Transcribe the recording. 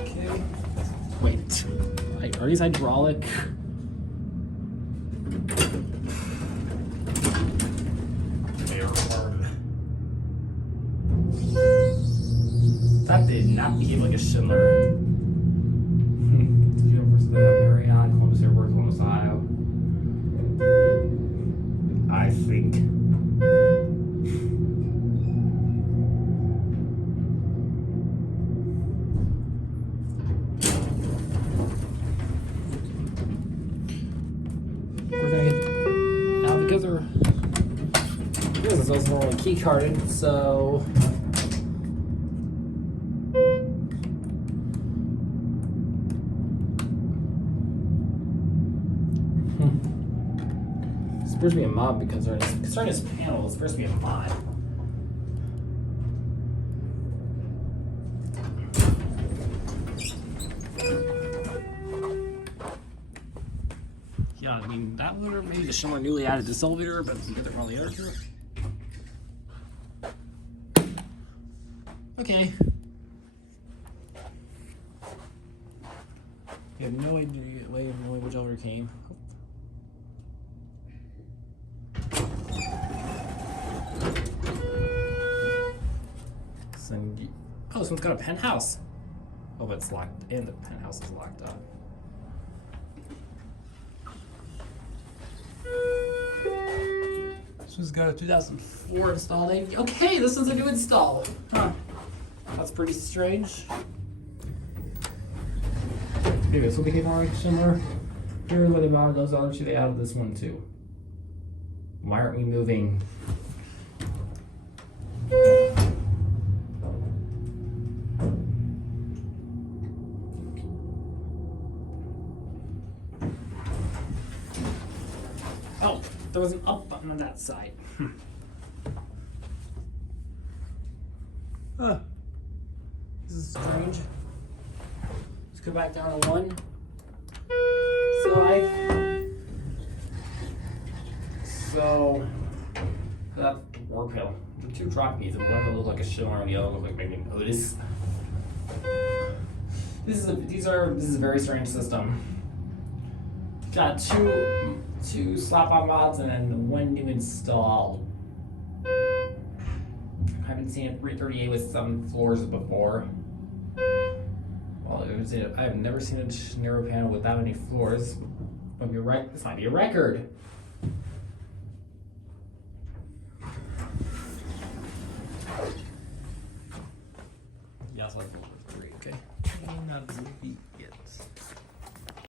Okay. Wait. Are these hydraulic? They are hard. That did not behave like a Schindler. Marriott, Columbus Airport, Columbus, Ohio. I think. We're gonna get now because this is normally key carded, so. It's supposed to be a mod because concerning this panel, it's supposed to be a mod. Yeah, I mean that one, or maybe the Schindler newly added this elevator, but it's different from the other two. Okay. You have no idea which elevator came. Oh, this one's got a penthouse. Oh, but it's locked in. The penthouse is locked up. This one's got a 2004 installed. Okay, this one's a new install. Huh. That's pretty strange. Maybe this will become more similar. Here, what about those other two? They added this one too. Why aren't we moving? Oh, there was an up button on that side. Huh. This is strange. Let's go back down to 1. So that's the war pill. The 2 drop keys, and one of them look like a Schindler and the other look like maybe an Otis. This is a very strange system. Got two slap-on mods and then 1 new install. I haven't seen a 338 with 7 floors before. Well, I have never seen a narrow panel with that many floors. But you're right, this might be a record. Yeah, it's like 3, okay? Not as easy yet.